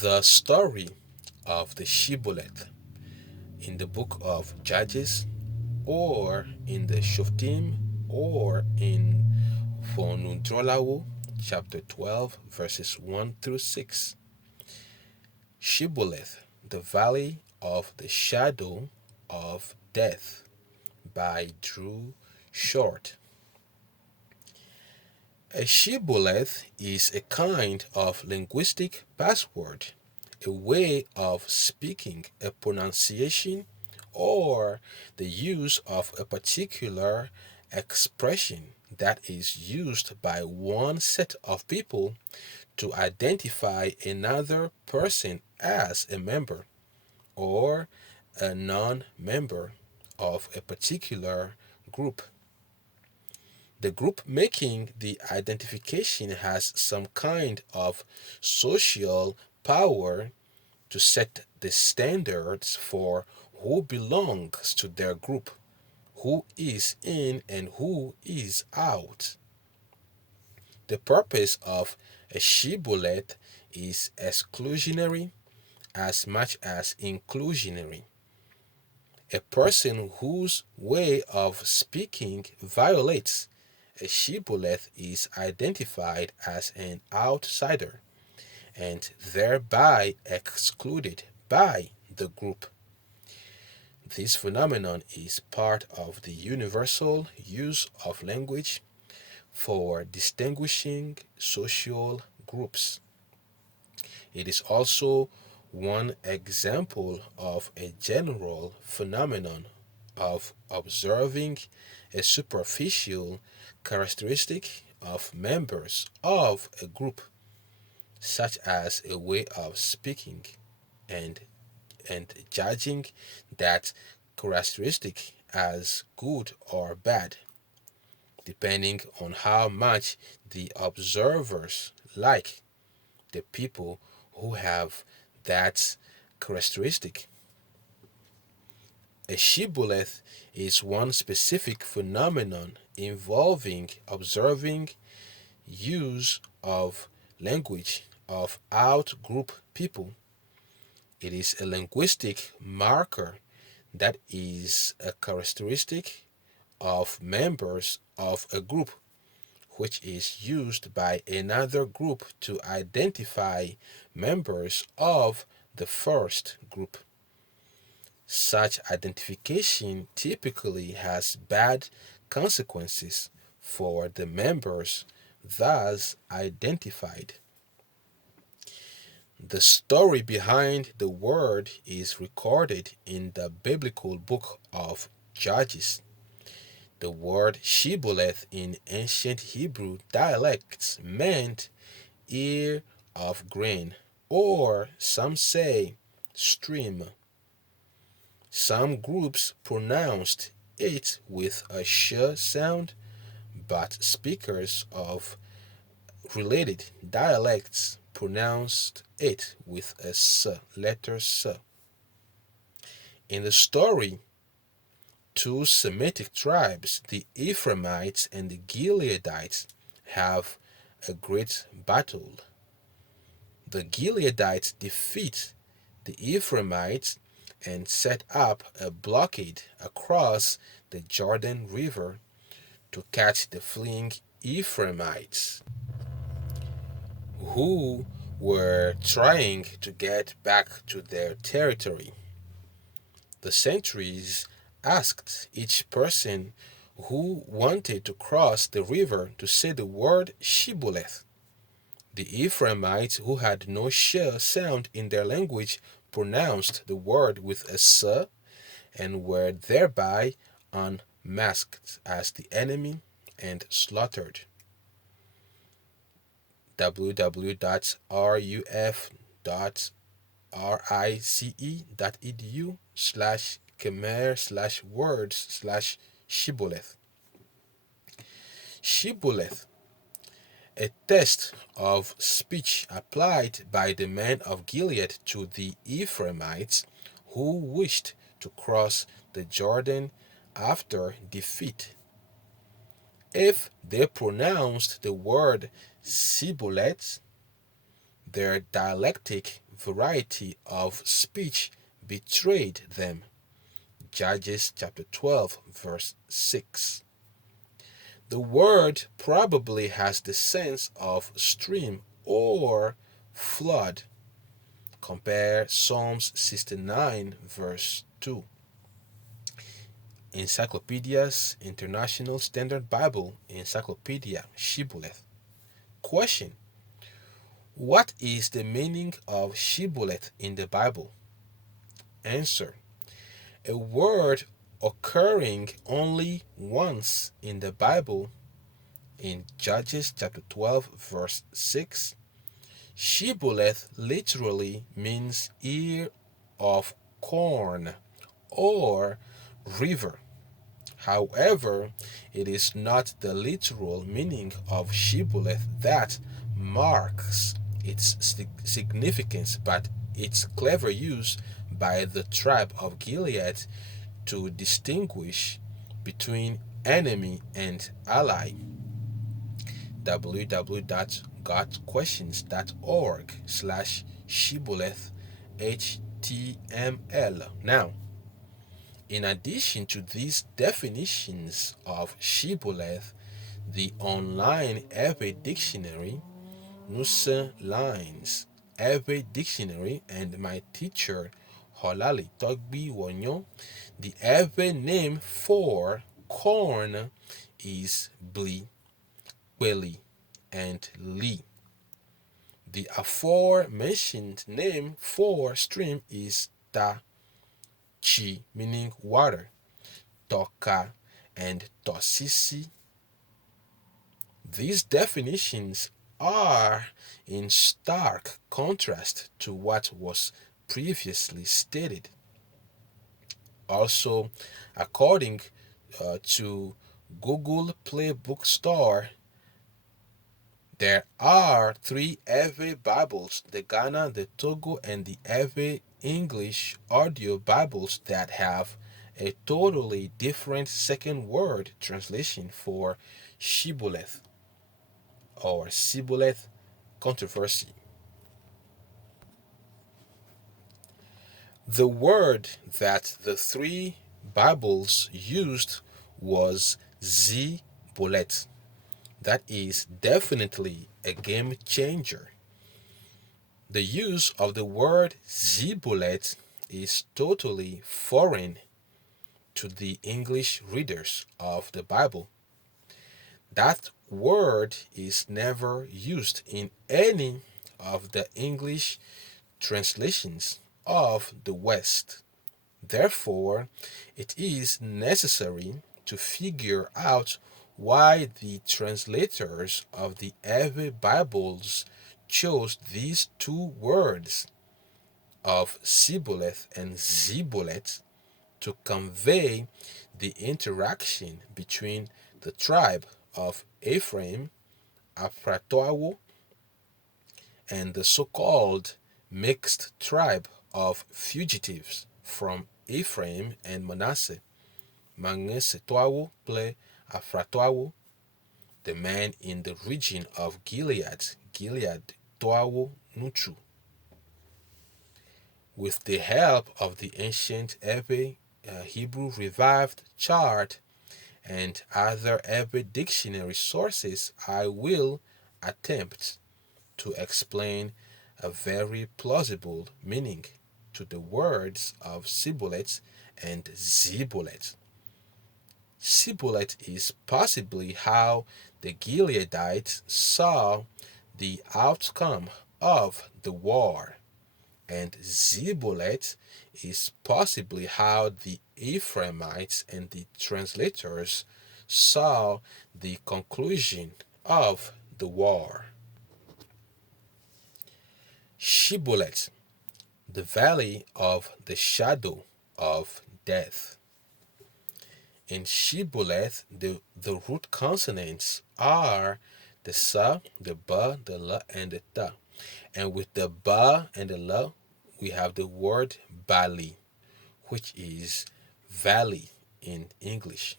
The story of the Shiboleth in the book of Judges, or in the Shoftim, or in Vonudrolawo, chapter 12, verses 1 through 6. Shiboleth, the Valley of the Shadow of Death, by Drew Short. A shibboleth is a kind of linguistic password, a way of speaking, a pronunciation, or the use of a particular expression that is used by one set of people to identify another person as a member or a non member of a particular group. The group making the identification has some kind of social power to set the standards for who belongs to their group, who is in and who is out. The purpose of a shibboleth is exclusionary as much as inclusionary. A person whose way of speaking violates a shibboleth is identified as an outsider and thereby excluded by the group. This phenomenon is part of the universal use of language for distinguishing social groups. It is also one example of a general phenomenon of observing a superficial characteristic of members of a group, such as a way of speaking, and judging that characteristic as good or bad, depending on how much the observers like the people who have that characteristic. A shibboleth is one specific phenomenon involving observing use of language of out-group people. It is a linguistic marker that is a characteristic of members of a group, which is used by another group to identify members of the first group. Such identification typically has bad consequences for the members thus identified. The story behind the word is recorded in the biblical book of Judges. The word Shiboleth in ancient Hebrew dialects meant ear of grain, or some say stream. Some groups pronounced it with a sh sound, but speakers of related dialects pronounced it with a s, letter s. In the story, two Semitic tribes, the Ephraimites and the Gileadites, have a great battle. The Gileadites defeat the Ephraimites and set up a blockade across the Jordan River to catch the fleeing Ephraimites, who were trying to get back to their territory. The sentries asked each person who wanted to cross the river to say the word Shiboleth. The Ephraimites, who had no sh sound in their language, pronounced the word with a s and were thereby unmasked as the enemy and slaughtered. www.rice.edu/khmer/words/shibboleth. Shibboleth, a test of speech applied by the men of Gilead to the Ephraimites who wished to cross the Jordan after defeat. If they pronounced the word Zibolet, their dialectic variety of speech betrayed them. Judges chapter 12, verse 6. The word probably has the sense of stream or flood. Compare Psalms 69, verse 2. Encyclopedia's International Standard Bible Encyclopedia Shiboleth. Question: what is the meaning of Shiboleth in the Bible? Answer: a word occurring only once in the Bible. In Judges chapter 12, verse 6, Shiboleth literally means ear of corn or river. However, it is not the literal meaning of Shiboleth that marks its significance, but its clever use by the tribe of Gilead to distinguish between enemy and ally. www.godquestions.org/Shiboleth HTML. Now, in addition to these definitions of Shiboleth, the online Every Dictionary, Nusa Lines Every Dictionary, and my teacher Holali Togbi Wonyo, the Every name for corn is Bli, Kweli, and Li. The aforementioned name for stream is Ta, Chi, meaning water, Toka, and Tosisi. These definitions are in stark contrast to what was previously stated. Also, according to Google Play Bookstore, there are three Eve Bibles, the Ghana, the Togo, and the Eve English audio Bibles, that have a totally different second word translation for Shiboleth or Zibolet controversy. The word that the three Bibles used was Zibolet. That is definitely a game changer. The use of the word Zibolet is totally foreign to the English readers of the Bible. That word is never used in any of the English translations of the West. Therefore, it is necessary to figure out why the translators of the Eve Bibles chose these two words of Shiboleth and Zibolet to convey the interaction between the tribe of Ephraim, Afratoawo, and the so-called mixed tribe of fugitives from Ephraim and Manasseh, Manasseh Toawo ple Afratoawo, the man in the region of Gilead, Gilead Toawo Nuchu. With the help of the ancient Hebrew Revived Chart and other Every Dictionary sources, I will attempt to explain a very plausible meaning to the words of Shibolet and Zibolet. Shibolet is possibly how the Gileadites saw the outcome of the war, and Zibolet is possibly how the Ephraimites and the translators saw the conclusion of the war. Shibolet, the valley of the shadow of death. In Shiboleth, the root consonants are the sa, the ba, the la, and the ta. And with the ba and the la, we have the word Bali, which is valley in English,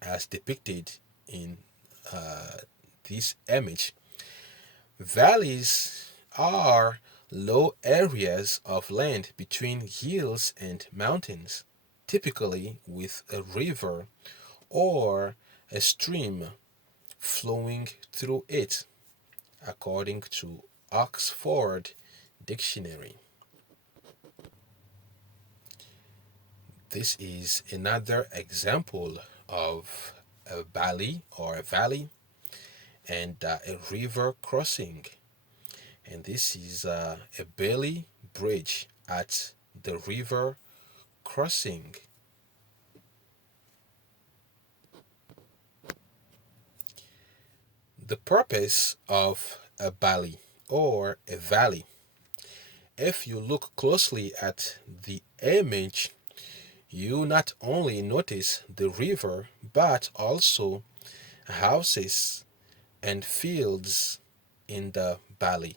as depicted in this image. Valleys are low areas of land between hills and mountains, typically with a river or a stream flowing through it, according to Oxford Dictionary. This is another example of a valley and a river crossing. And this is a Bailey Bridge at the river crossing. The purpose of a valley or a valley. If you look closely at the image, you not only notice the river but also houses and fields in the valley.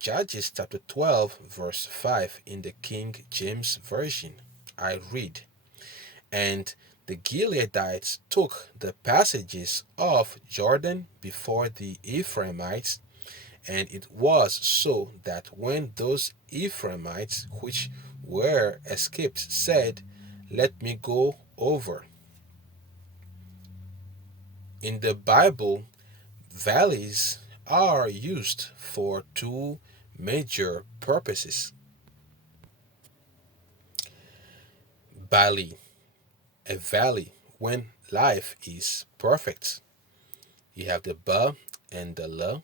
Judges chapter 12 verse 5 in the King James Version. I read, "And the Gileadites took the passages of Jordan before the Ephraimites, and it was so that when those Ephraimites which were escaped said, 'Let me go over.'" In the Bible, valleys are used for two major purposes. Valley, a valley when life is perfect. You have the ba and the la,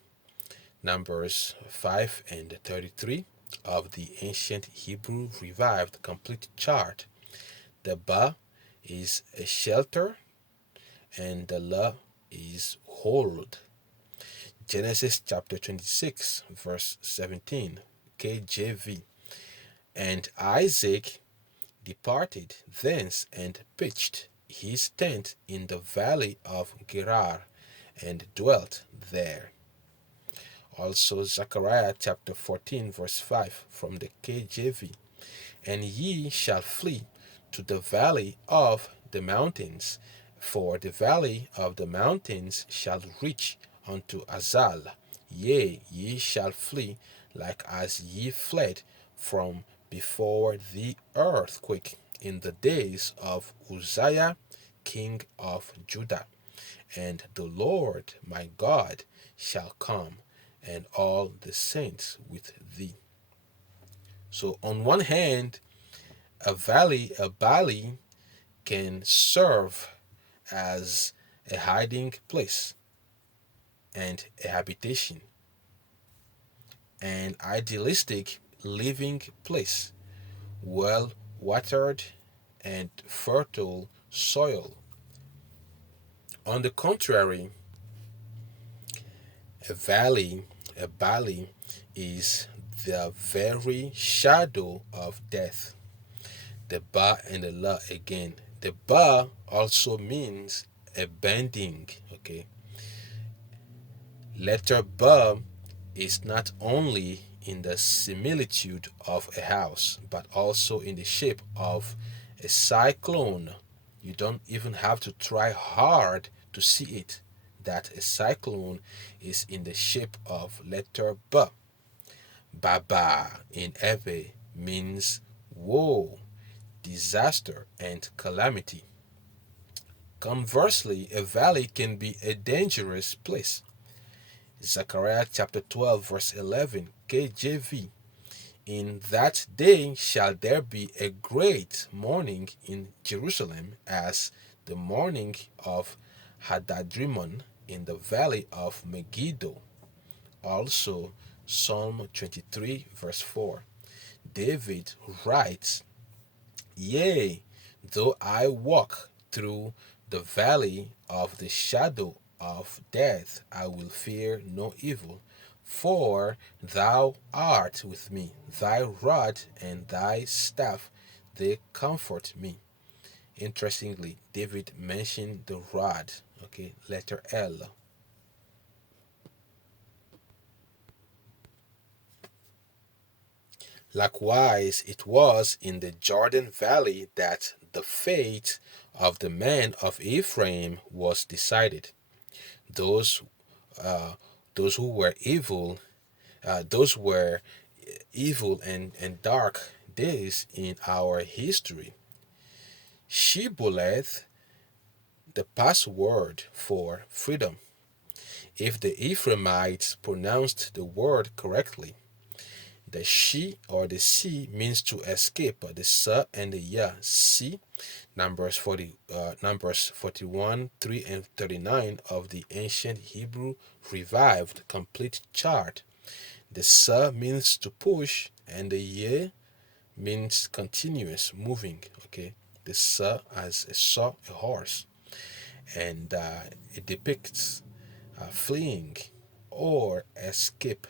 Numbers 5 and 33 of the ancient Hebrew Revived Complete Chart. The ba is a shelter and the la is hold. Genesis chapter 26 verse 17 KJV. "And Isaac departed thence and pitched his tent in the valley of Gerar and dwelt there." Also Zechariah chapter 14 verse 5 from the KJV. "And ye shall flee to the valley of the mountains, for the valley of the mountains shall reach unto Azal. Yea, ye shall flee like as ye fled from before the earthquake in the days of Uzziah, king of Judah. And the Lord my God shall come, and all the saints with thee." So, on one hand, a valley can serve as a hiding place and a habitation, an idealistic living place, well watered and fertile soil. On the contrary, a valley, a valley is the very shadow of death. The ba and the la again. The ba also means a bending. Okay. Letter ba is not only in the similitude of a house, but also in the shape of a cyclone. You don't even have to try hard to see it, that a cyclone is in the shape of letter ba. Baba in Ewe means woe, disaster, and calamity. Conversely, a valley can be a dangerous place. Zechariah chapter 12, verse 11, KJV. "In that day shall there be a great mourning in Jerusalem, as the mourning of Hadadrimon in the valley of Megiddo." Also, Psalm 23, verse 4. David writes, "Yea, though I walk through the valley of the shadow of death, I will fear no evil, for thou art with me. Thy rod and thy staff, they comfort me." Interestingly, David mentioned the rod, okay, letter L. Likewise, it was in the Jordan Valley that the fate of the men of Ephraim was decided. Those uh, Those who were evil, those were evil and dark days in our history. Shiboleth, the password for freedom. If the Ephraimites pronounced the word correctly, the she or the C means to escape. The sa and the ya. C, Numbers 41, 3 and 39 of the ancient Hebrew revived complete chart. The sa means to push, and the ya means continuous moving. Okay, the sa as a saw, a horse, and it depicts fleeing or escape.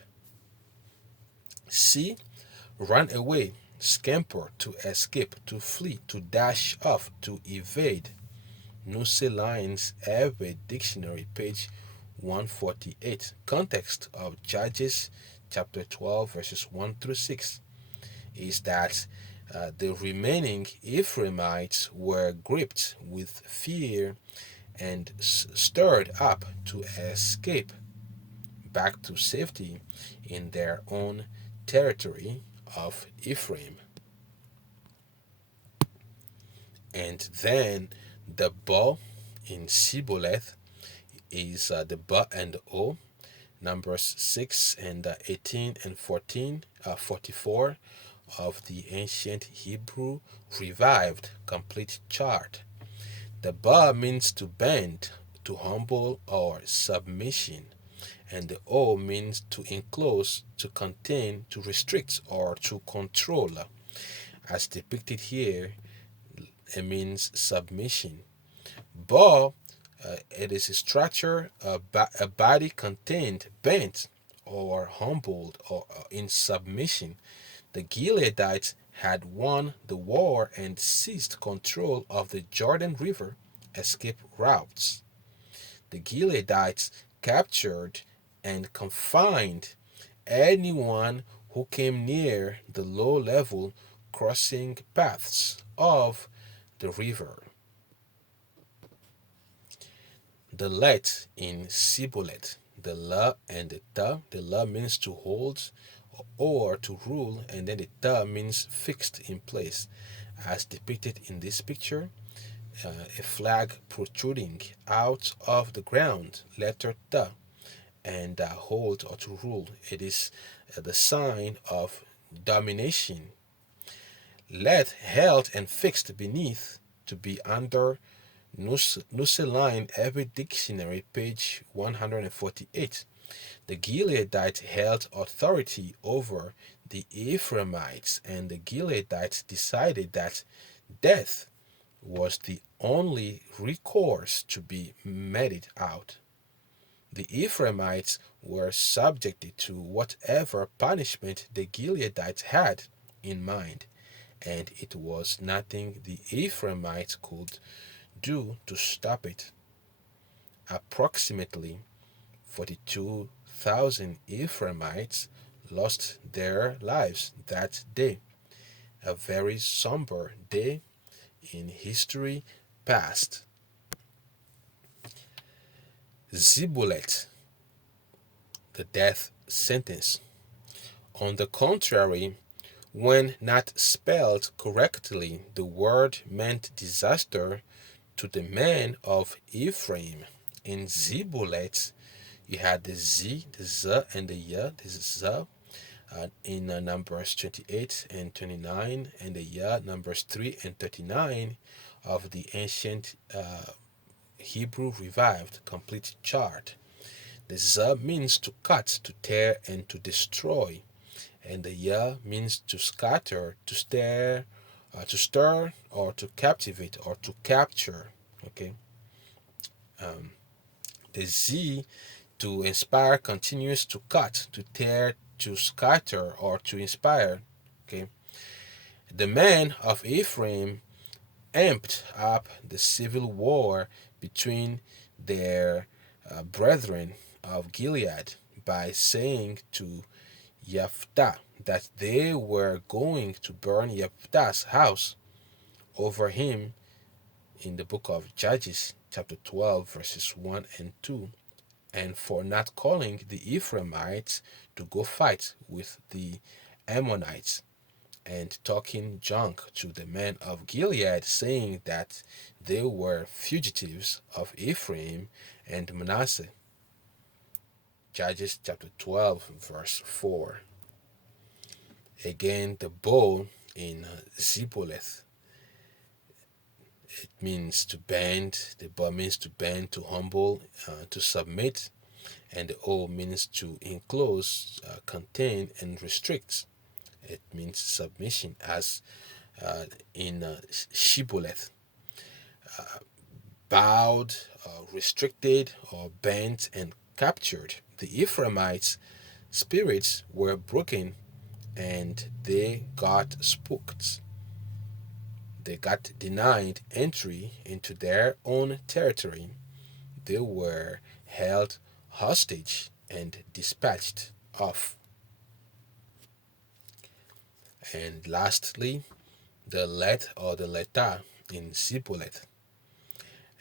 C, run away, scamper, to escape, to flee, to dash off, to evade. Nusse Lines Every Dictionary, page 148. Context of Judges chapter 12, verses 1 through 6 is that the remaining Ephraimites were gripped with fear and stirred up to escape back to safety in their own territory of Ephraim. And then the ba in Shiboleth is the ba and the o. Numbers 6 and 18 and 44 of the ancient Hebrew revived complete chart. The ba means to bend, to humble, or submission, and the o means to enclose, to contain, to restrict, or to control. As depicted here, it means submission. Ba, it is a structure, a body contained, bent, or humbled, or in submission. The Gileadites had won the war and seized control of the Jordan River escape routes. The Gileadites captured and confined anyone who came near the low-level crossing paths of the river. The let in Zibolet, the la and the ta. The la means to hold or to rule, and then the ta means fixed in place, as depicted in this picture. A flag protruding out of the ground, letter ta, and hold or to rule. It is the sign of domination. Let, held and fixed beneath, to be under. Nusse Line Every Dictionary, page 148. The Gileadites held authority over the Ephraimites, and the Gileadites decided that death was the only recourse to be meted out. The Ephraimites were subjected to whatever punishment the Gileadites had in mind, and it was nothing the Ephraimites could do to stop it. Approximately 42,000 Ephraimites lost their lives that day, a very somber day in history past. Zibolet, the death sentence. On the contrary, when not spelled correctly, the word meant disaster to the men of Ephraim. In Zibolet, you had the Z, the Z, and the Ya. This is Z. In Numbers 28 and 29, and the Ya, Numbers 3 and 39 of the ancient Hebrew revived complete chart. The Z means to cut, to tear, and to destroy, and the Ya means to scatter, to stir, or to captivate, or to capture. Okay. The Z, to inspire, continues to cut, to tear, to scatter, or to inspire. Okay. The men of Ephraim amped up the civil war between their brethren of Gilead by saying to Jephthah that they were going to burn Jephthah's house over him in the book of Judges, chapter 12, verses 1 and 2. and for not calling the Ephraimites to go fight with the Ammonites, and talking junk to the men of Gilead, saying that they were fugitives of Ephraim and Manasseh. Judges chapter 12, verse 4. Again, the bow in Ziboleth. It means to bend. The bow means to bend, to humble, to submit. And the O means to enclose, contain, and restrict. It means submission, as in Shiboleth. Bowed, restricted, or bent and captured. The Ephraimites' spirits were broken and they got spooked. They got denied entry into their own territory. They were held hostage and dispatched off. And lastly, the let or the leta in Zibolet.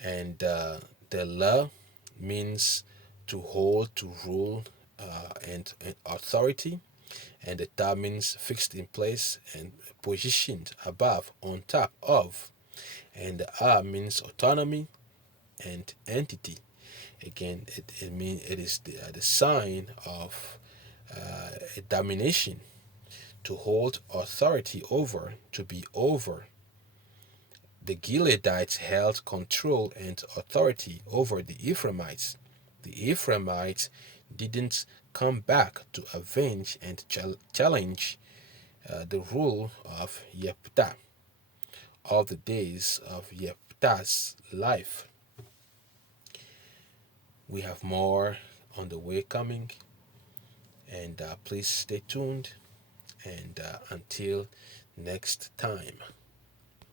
And the la means to hold, to rule, and authority. And the ta means fixed in place and positioned above, on top of. And the a means autonomy and entity. Again, it is the sign of a domination, to hold authority over, to be over. The Gileadites held control and authority over the Ephraimites. The Ephraimites didn't come back to avenge and challenge the rule of Jephthah all the days of Jephthah's life. We have more on the way coming, and please stay tuned. And until next time.